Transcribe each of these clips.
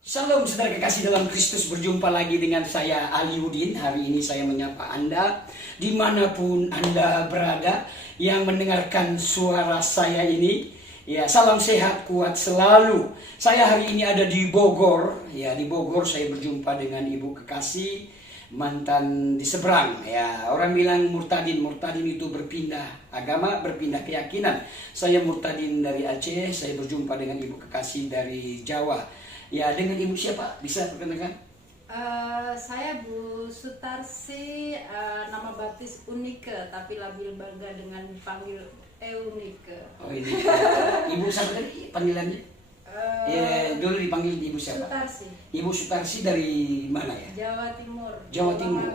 Shalom saudara kekasih dalam Kristus, berjumpa lagi dengan saya Ali Udin. Hari ini saya menyapa Anda dimanapun Anda berada yang mendengarkan suara saya ini. Ya, salam sehat, kuat selalu. Saya hari ini ada di Bogor. Ya, di Bogor saya berjumpa dengan ibu kekasih mantan di seberang. Ya, orang bilang murtadin. Murtadin itu berpindah agama, berpindah keyakinan. Saya murtadin dari Aceh. Saya berjumpa dengan ibu kekasih dari Jawa. Ya, dengan ibu siapa? Bisa perkenalkan? Saya Bu Sutarsi, nama baptis Unike, tapi lebih bangga dengan dipanggil Eunike. Oh ini, ibu siapa tadi panggilannya? Ya, dulu dipanggil ibu siapa? Sutarsi. Ibu Sutarsi dari mana ya? Jawa Timur. Jawa Timur.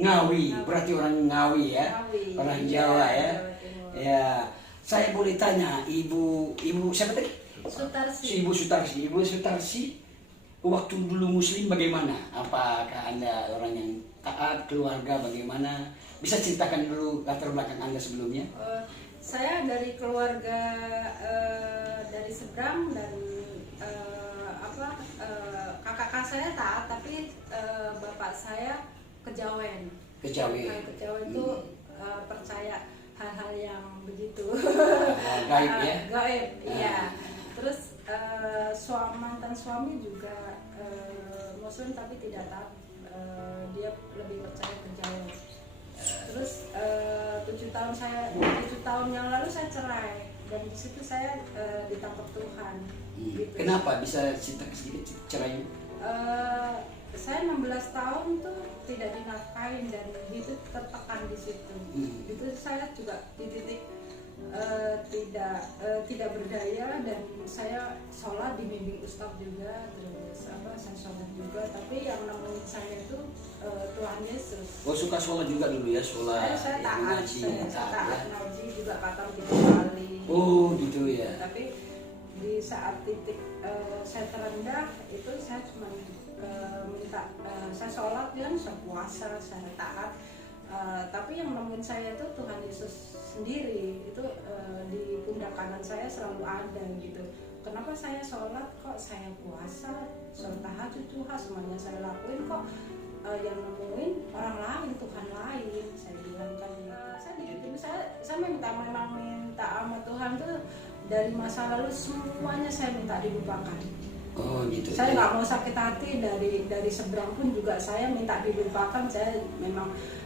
Ngawi, berarti orang Ngawi ya? Ngawi. Orang Jawa ya? Jawa Timur. Ya, saya boleh tanya, ibu siapa tadi? Sutarsi. Ibu Sutarsi. Ibu Sutarsi, waktu dulu Muslim bagaimana? Apakah Anda orang yang taat, keluarga bagaimana? Bisa ceritakan dulu latar belakang Anda sebelumnya? Saya dari keluarga dari seberang dan kakak saya taat, tapi bapak saya kejawen. Kejawen. Kejawen itu percaya hal-hal yang begitu. Gaib ya? Gaib, iya. Terus mantan suami juga Muslim tapi tidak taat. Dia lebih percaya kejawen. Terus 7 tahun yang lalu saya cerai, dan di situ saya ditangkap Tuhan. Gitu. Kenapa bisa cerita sedikit cerainya? Saya 16 tahun tuh tidak dinafkahin dan itu tertekan di situ. Itu saya juga di titik tidak berdaya, dan saya sholat dibimbing ustadz juga, terus saya sholat juga, tapi yang nemuin saya itu Tuhan Yesus. Oh, suka sholat juga dulu ya, sholat. Saya taat, ngaji, saya taat taat ya. ngaji juga kata 3 kali. Oh gitu ya. Tapi di saat titik saya terendah itu saya cuma minta, saya sholat dan saya puasa, saya taat. Tapi yang nemuin saya itu Tuhan Yesus sendiri. Itu di pundak kanan saya selalu ada gitu. Kenapa saya sholat, kok saya puasa, sholat tahajud, Tuhan semuanya saya lakuin, kok yang nemuin orang lain, Tuhan lain. Saya bilang kan saya memang minta sama Tuhan tuh dari masa lalu semuanya saya minta dilupakan. Oh gitu. Saya nggak mau sakit hati, dari seberang pun juga saya minta dilupakan.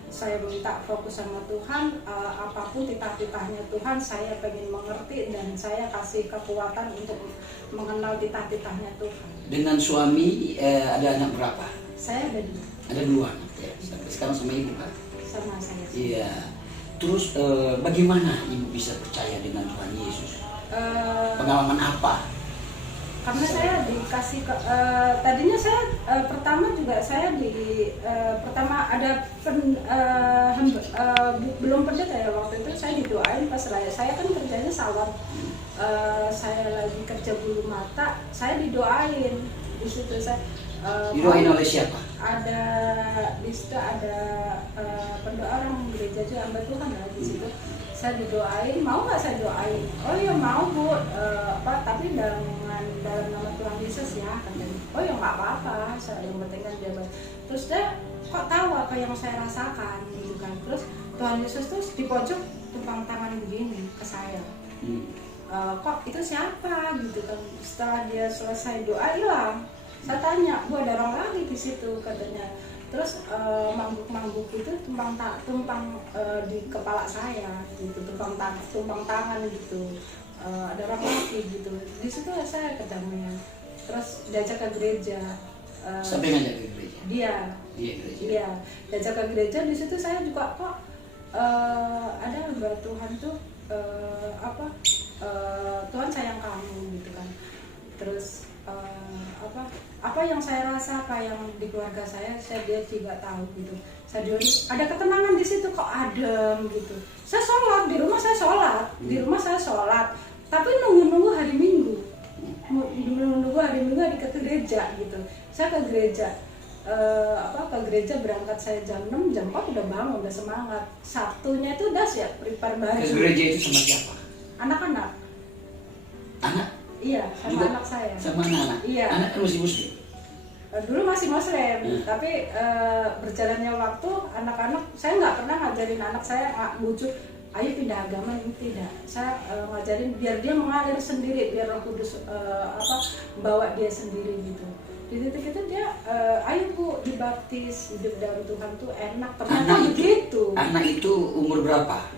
Saya minta fokus sama Tuhan, apapun titah-titahnya Tuhan saya pengen mengerti, dan saya kasih kekuatan untuk mengenal titah-titahnya Tuhan. Dengan suami ada anak berapa? Saya ada 2. Ada 2 anak ya. Sampai sekarang sama ibu kan? Sama saya. Iya. Terus bagaimana ibu bisa percaya dengan Tuhan Yesus? Pengalaman apa? Karena saya dikasih tadinya saya pertama juga saya pertama ada belum pendeta ya, waktu itu saya didoain pas raya. Saya kan kerjanya sawat, saya lagi kerja bulu mata, saya didoain di situ. Saya Didoain oleh siapa? ada di situ ada pendoa orang gereja juga, hamba Tuhan lah di situ. Saya didoain, mau nggak saya doain? Oh iya mau Bu, tapi dalam nama Tuhan Yesus ya, katanya. Oh ya nggak apa-apa, saya yang penting kan dia. Terus dia kok tahu apa yang saya rasakan gitu kan. Terus Tuhan Yesus tuh di pojok tumpang tangan begini ke saya. Kok itu siapa gitu kan. Setelah dia selesai doa hilang. Saya tanya, Bu ada orang lagi di situ katanya. Terus mangguk-mangguk itu tumpang di kepala saya gitu, tumpang tangan gitu. Ada orang lagi gitu. Di situ saya kedamaian. Terus diajak ke gereja. Sampai ngajak ke gereja? Dia. Gereja. Iya, diajak ke gereja. Di situ saya juga kok ada hamba Tuhan tuh Tuhan sayang kamu gitu kan. Terus apa yang saya rasa, apa yang di keluarga dia juga tahu gitu. Ada ketenangan di situ, kok adem gitu. Saya sholat di rumah, saya sholat, tapi nunggu hari Minggu ke gereja gitu. Saya ke gereja ke gereja berangkat saya jam 6, jam 4 udah bangun, udah semangat. Sabtunya itu udah siap prepare baju. Ke gereja itu sama siapa? Anak-anak. Anak? Iya, sama Juga? anak saya. Sama anak-anak? Iya. Anak kan masih muslim? Dulu masih muslim, tapi berjalannya waktu anak-anak, saya nggak pernah ngajarin anak saya bujuk, ayo pindah agama, ini tidak. Saya ngajarin biar dia mengalir sendiri, biar Roh Kudus bawa dia sendiri gitu. Di titik itu dia, ayo Bu dibaptis, hidup dalam Tuhan tuh enak, ternyata begitu. Anak itu umur berapa?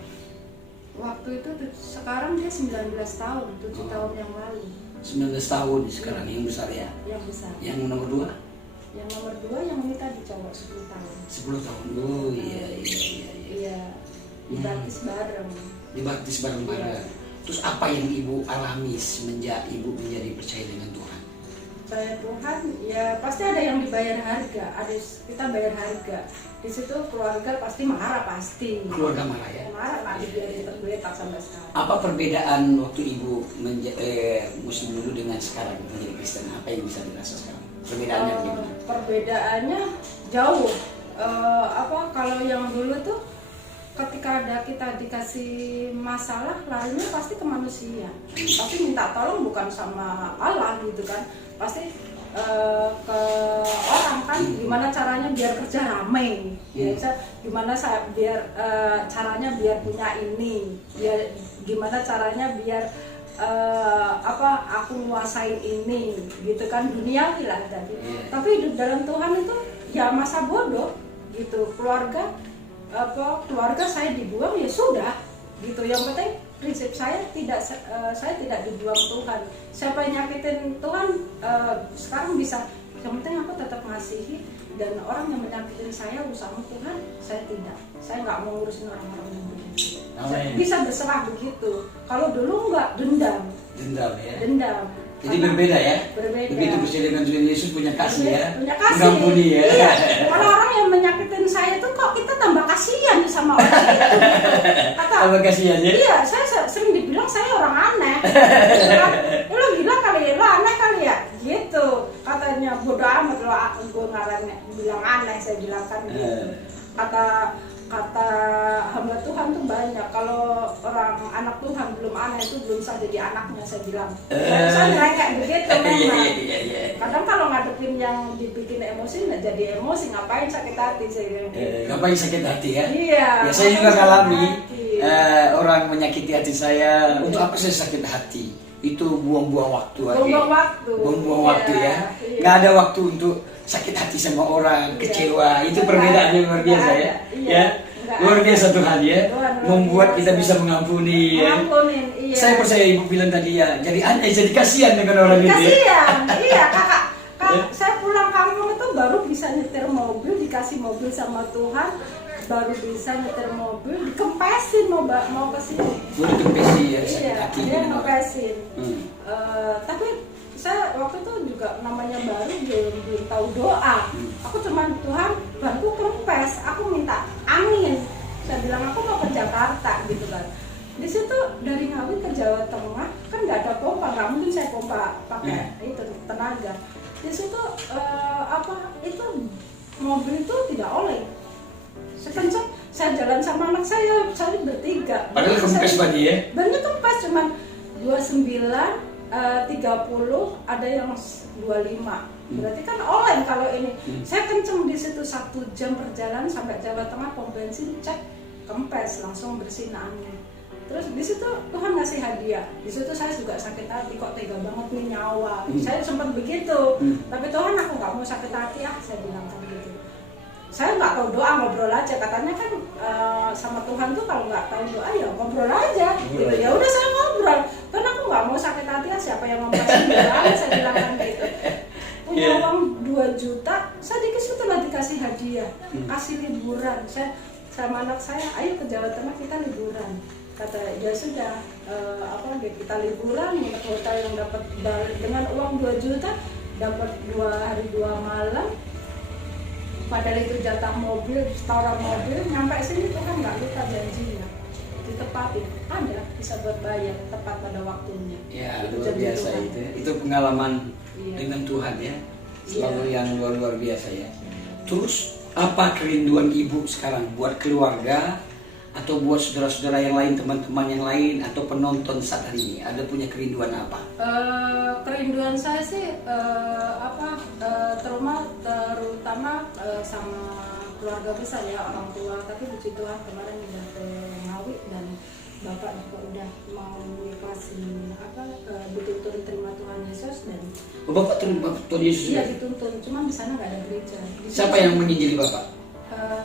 Waktu itu sekarang dia 19 tahun, 7 tahun yang lalu. 19 tahun sekarang, yang besar ya? Yang besar. Yang nomor 2? Yang nomor 2 yang ini tadi cowok 10 tahun. 10 tahun. Oh iya. Iya, dibaptis bareng. Dibaptis bareng-bareng. Terus apa yang Ibu alami semenjak Ibu menjadi percaya dengan Tuhan? Saya Tuhan, ya pasti ada yang dibayar harga, ada kita bayar harga. Di situ keluarga pasti marah pasti. Keluarga marah ya? Marah, nggak dibiarin tergeletak sampai sekarang. Apa perbedaan waktu Ibu muslim dulu dengan sekarang menjadi Kristen? Apa yang bisa dirasa sekarang? Perbedaannya bagaimana? Perbedaannya jauh. Kalau yang dulu tuh ketika ada kita dikasih masalah, larinya pasti ke manusia. Pasti minta tolong bukan sama Allah gitu kan. Pasti ke orang kan, gimana caranya biar kerja rame, gimana caranya biar punya ini, gimana caranya biar aku nguasain ini, gitu kan, duniawi lah tadi. Tapi hidup dalam Tuhan itu ya masa bodoh gitu. Keluarga saya dibuang ya sudah gitu. Yang penting prinsip saya tidak dibuang Tuhan. Siapa yang nyakitin Tuhan sekarang bisa, yang penting aku tetap ngasihi, dan orang yang menyakitin saya usahamu Tuhan, saya tidak. Saya nggak mau ngurusin orang-orang yang begitu. Bisa berserah begitu. Kalau dulu nggak, dendam ya. Dendam. Jadi berbeda ya? Berbeda. Begitu percaya dengan Tuhan Yesus punya kasih ya? Punya kasih. Mengampuni ya? Iya. Orang-orang yang menyakitin saya itu kok kita tambah kasihan sama orang itu. Tambah kasihan ya? Iya, saya sering dibilang saya orang aneh. Lo gila kali ya, lo aneh kali ya? Gitu. Katanya bodoh amat lo, gue ngarangnya bilang aneh, saya bilang kan gitu. Kata hamba Tuhan tuh banyak. Kalau orang anak Tuhan belum aneh itu belum sah jadi anaknya, saya bilang. Saya kayak begitu memang. Kadang kalau ngadepin yang dibikin emosi, nggak jadi emosi, ngapain sakit hati, saya bilang. Ngapain sakit hati ya? Iya. Ya saya juga ngalami orang menyakiti hati saya. Untuk apa saya sakit hati? Itu buang-buang waktu aja. Buang-buang waktu ya. Nggak ada waktu untuk sakit hati sama orang, kecewa. Itu perbedaannya luar biasa ya. Ya, luar biasa Tuhan ya. Membuat kita bisa mengampuni ya. Iya. Saya percaya Ibu bilang tadi ya. Jadi aneh, jadi kasihan dengan orang itu. Kasihan, iya kakak. Saya pulang kampung itu baru bisa nyetir mobil, dikasih mobil sama Tuhan, baru bisa nyetir mobil, dikempesin mau ke sini. Dikempesin ya, sakit hati. Iya, dia ngempesin. Tapi saya waktu itu juga namanya baru, belum tahu doa. Aku cuma Tuhan, bantu kempes, aku minta angin. Saya bilang aku mau ke Jakarta gitu kan. Di situ dari Ngawi ke Jawa Tengah kan nggak ada pompa, nggak mungkin saya pompa pakai itu tenaga. Di situ itu mobil itu tidak oleng. Sekencang saya jalan sama anak saya bertiga. Padahal kempes banget ya? Banyak kempes, cuman 29, 30, ada yang 25. Berarti kan oleng kalau ini. Saya kenceng di situ 1 jam perjalanan sampai Jawa Tengah, pom bensin cek kempes, langsung bersihin angin. Terus di situ Tuhan ngasih hadiah. Di situ saya juga sakit hati, kok tega banget nih nyawa. Saya sempat begitu. Tapi Tuhan, aku nggak mau sakit hati saya bilang kan gitu. Saya nggak tahu doa, ngobrol aja. Katanya kan sama Tuhan tuh kalau nggak tahu doa ya ngobrol aja. Gitu. Ya udah saya ngobrol. Karena aku nggak mau sakit hati siapa yang ngomongin doa, saya bilang kan gitu. Punya uang 2 juta, saya dikasih hadiah, kasih liburan. Saya sama anak saya, ayo ke Jawa Tengah kita liburan. Kata ya sudah, kita liburan, nginep hotel yang dapat dengan uang 2 juta, dapat 2 hari 2 malam. Padahal itu jatah mobil, setoran mobil, nyampe sini Tuhan nggak lupa janjinya, ditepatin, ada bisa buat bayar tepat pada waktunya. Ya luar biasa itu pengalaman dengan Tuhan ya, selalu yang luar biasa ya. Terus apa kerinduan Ibu sekarang buat keluarga atau buat saudara-saudara yang lain, teman-teman yang lain, atau penonton saat hari ini? Ada punya kerinduan apa? Kerinduan saya sih terutama sama keluarga besar ya, orang tua. Tapi puji Tuhan kemarin udah ke Ngawi dan Bapak juga udah mau dikasih betul-betul terima Tuhan Yesus dan Bapak Tuhan Yesus? Iya dituntun, cuma di sana nggak ada gereja. Siapa yang menginjili Bapak?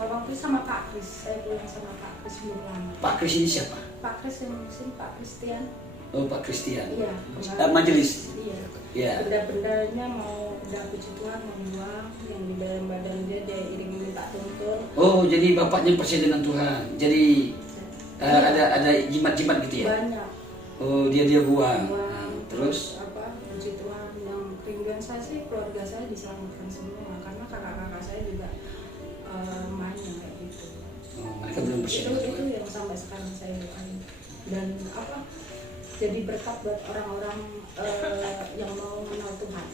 Waktu itu sama Kak Kris, saya pulang sama Kak Kris belum lama. Pak Kris ini siapa? Pak Kris yang sini Pak Christian. Oh, Pak Christian. Iya. Majelis. Iya. Iya. Benda-bendanya mau udah puji Tuhan mau buang, yang di dalam badan dia iring minta tuntun. Oh, jadi bapaknya percaya dengan Tuhan. Jadi ada jimat-jimat gitu ya? Banyak. Oh, dia buang. Terus? Puji Tuhan, yang kerinduan saya sih keluarga saya diselamatkan semua karena kakak-kakak saya juga main kayak gitu. Oh, mereka belum percaya. Itu yang sampai sekarang saya doain dan jadi berkat buat orang-orang yang mau mengenal Tuhan.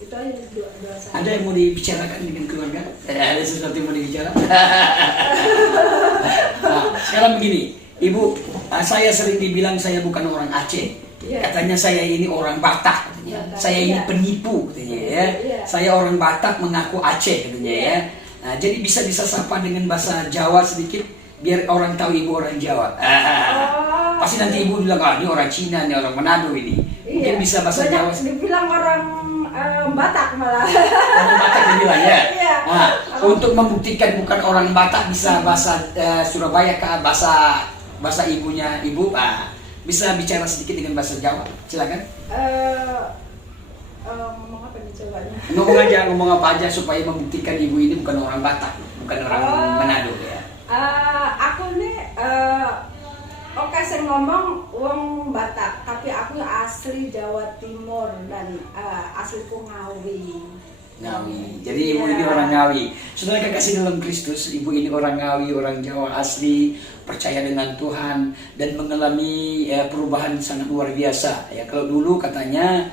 Itu aja doa saya. Ada yang mau dibicarakan dengan keluarga? Ada sesuatu yang mau dibicarakan? Nah, sekarang begini, Ibu, saya sering dibilang saya bukan orang Aceh. Katanya saya ini orang Batak, katanya. Saya ini penipu, katanya ya. Saya orang Batak mengaku Aceh, katanya ya. Nah, jadi bisa disapa dengan bahasa Jawa sedikit biar orang tahu Ibu orang Jawa. Pasti nanti Ibu bilang, ini orang Cina, ini orang Manado ini. Mungkin bisa bahasa Jawa. Dibilang orang Batak malah. Orang Batak dibilang ya. Nah, untuk membuktikan bukan orang Batak bisa bahasa Surabaya kah, bahasa ibunya Ibu, bisa bicara sedikit dengan bahasa Jawa. Silakan. Ngomong apa nih cobanya? Ngomong apa aja supaya membuktikan Ibu ini bukan orang Batak, bukan orang Manado ya. Aku nih oke saya ngomong wong Batak, tapi aku asli Jawa Timur dan asliku Ngawi. Ngawi. Jadi Ibu ini orang Ngawi. Saudara kekasih dalam Kristus, Ibu ini orang Ngawi, orang Jawa asli, percaya dengan Tuhan dan mengalami perubahan sangat luar biasa. Ya, kalau dulu katanya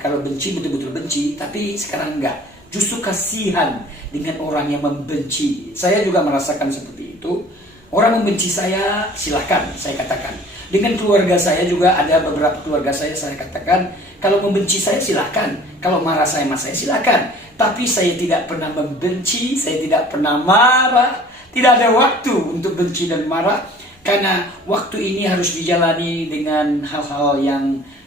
kalau benci betul-betul benci, tapi sekarang enggak. Justru kasihan dengan orang yang membenci. Saya juga merasakan seperti itu. Orang membenci saya, silakan saya katakan. Dengan keluarga saya juga ada beberapa keluarga saya katakan, kalau membenci saya silakan, kalau marah saya silakan. Tapi saya tidak pernah membenci, saya tidak pernah marah, tidak ada waktu untuk benci dan marah, karena waktu ini harus dijalani dengan hal-hal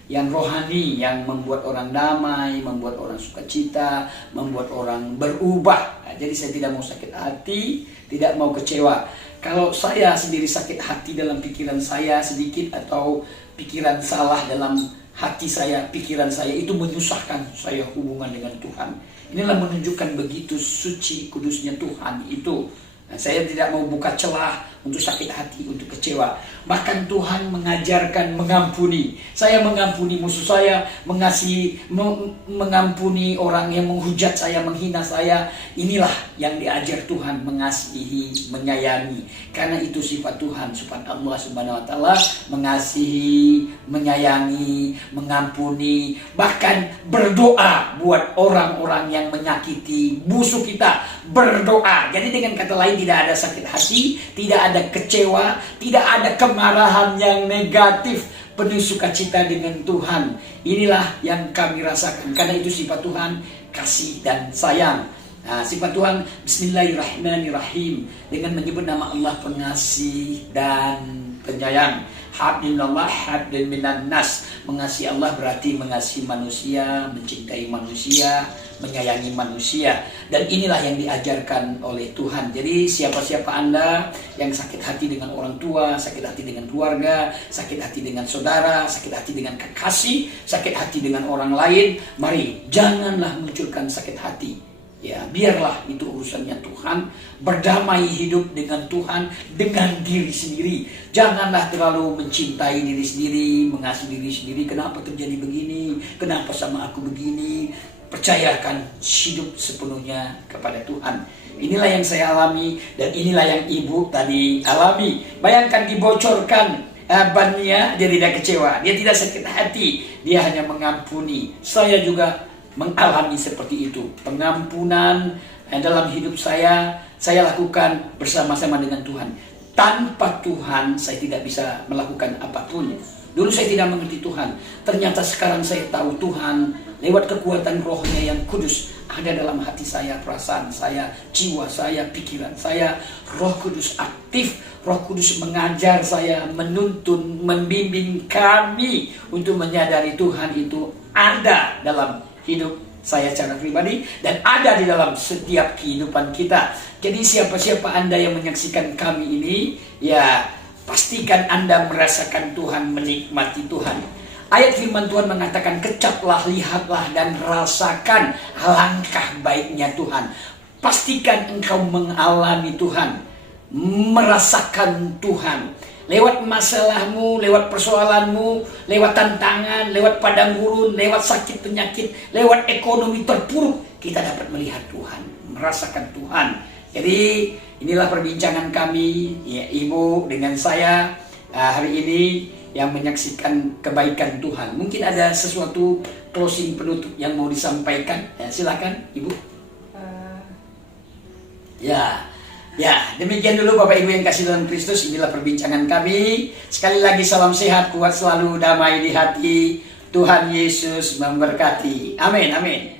yang rohani, yang membuat orang damai, membuat orang sukacita, membuat orang berubah. Nah, jadi saya tidak mau sakit hati, tidak mau kecewa. Kalau saya sendiri sakit hati dalam pikiran saya sedikit atau pikiran salah dalam hati saya, pikiran saya itu menyusahkan saya hubungan dengan Tuhan. Inilah menunjukkan begitu suci kudusnya Tuhan itu. Nah, saya tidak mau buka celah untuk sakit hati, untuk kecewa. Bahkan Tuhan mengajarkan mengampuni. Saya mengampuni musuh saya, mengampuni orang yang menghujat saya, menghina saya. Inilah yang diajar Tuhan, mengasihi, menyayangi. Karena itu sifat Tuhan, sifat Allah Subhanahu wa taala, mengasihi, menyayangi, mengampuni, bahkan berdoa buat orang-orang yang menyakiti musuh kita. Berdoa. Jadi dengan kata lain, tidak ada sakit hati, tidak ada kecewa, tidak ada kemarahan yang negatif, penuh sukacita dengan Tuhan. Inilah yang kami rasakan. Karena itu sifat Tuhan, kasih dan sayang. Nah, sifat Tuhan, Bismillahirrahmanirrahim, dengan menyebut nama Allah pengasih dan penyayang. Habdillah, habdil minan nas. Mengasihi Allah berarti mengasihi manusia, mencintai manusia, menyayangi manusia. Dan inilah yang diajarkan oleh Tuhan. Jadi siapa-siapa Anda yang sakit hati dengan orang tua, sakit hati dengan keluarga, sakit hati dengan saudara, sakit hati dengan kekasih, sakit hati dengan orang lain, mari janganlah munculkan sakit hati. Ya, biarlah itu urusannya Tuhan. Berdamai hidup dengan Tuhan, dengan diri sendiri. Janganlah terlalu mencintai diri sendiri, mengasihi diri sendiri. Kenapa terjadi begini? Kenapa sama aku begini? Percayakan hidup sepenuhnya kepada Tuhan. Inilah yang saya alami dan inilah yang Ibu tadi alami. Bayangkan dibocorkan bannya, dia tidak kecewa, dia tidak sakit hati, dia hanya mengampuni. Saya juga mengalami seperti itu. Pengampunan dalam hidup saya lakukan bersama-sama dengan Tuhan. tanpa Tuhan saya tidak bisa melakukan apapun. Dulu saya tidak mengerti Tuhan. Ternyata sekarang saya tahu Tuhan lewat kekuatan rohnya yang kudus ada dalam hati saya, perasaan saya, jiwa saya, pikiran saya. Roh Kudus aktif, Roh Kudus mengajar saya, menuntun, membimbing kami untuk menyadari Tuhan itu ada dalam hidup saya secara pribadi dan ada di dalam setiap kehidupan kita. Jadi siapa-siapa Anda yang menyaksikan kami ini, ya pastikan Anda merasakan Tuhan, menikmati Tuhan. Ayat firman Tuhan mengatakan, kecaplah, lihatlah, dan rasakan alangkah baiknya Tuhan. Pastikan engkau mengalami Tuhan, merasakan Tuhan. Lewat masalahmu, lewat persoalanmu, lewat tantangan, lewat padang gurun, lewat sakit penyakit, lewat ekonomi terpuruk, kita dapat melihat Tuhan, merasakan Tuhan. Jadi inilah perbincangan kami, ya, Ibu dengan saya hari ini yang menyaksikan kebaikan Tuhan. Mungkin ada sesuatu closing penutup yang mau disampaikan, ya, silakan Ibu. Ya, demikian dulu Bapak Ibu yang kasih dalam Kristus. Inilah perbincangan kami. Sekali lagi salam sehat, kuat selalu, damai di hati. Tuhan Yesus memberkati. Amin, amin.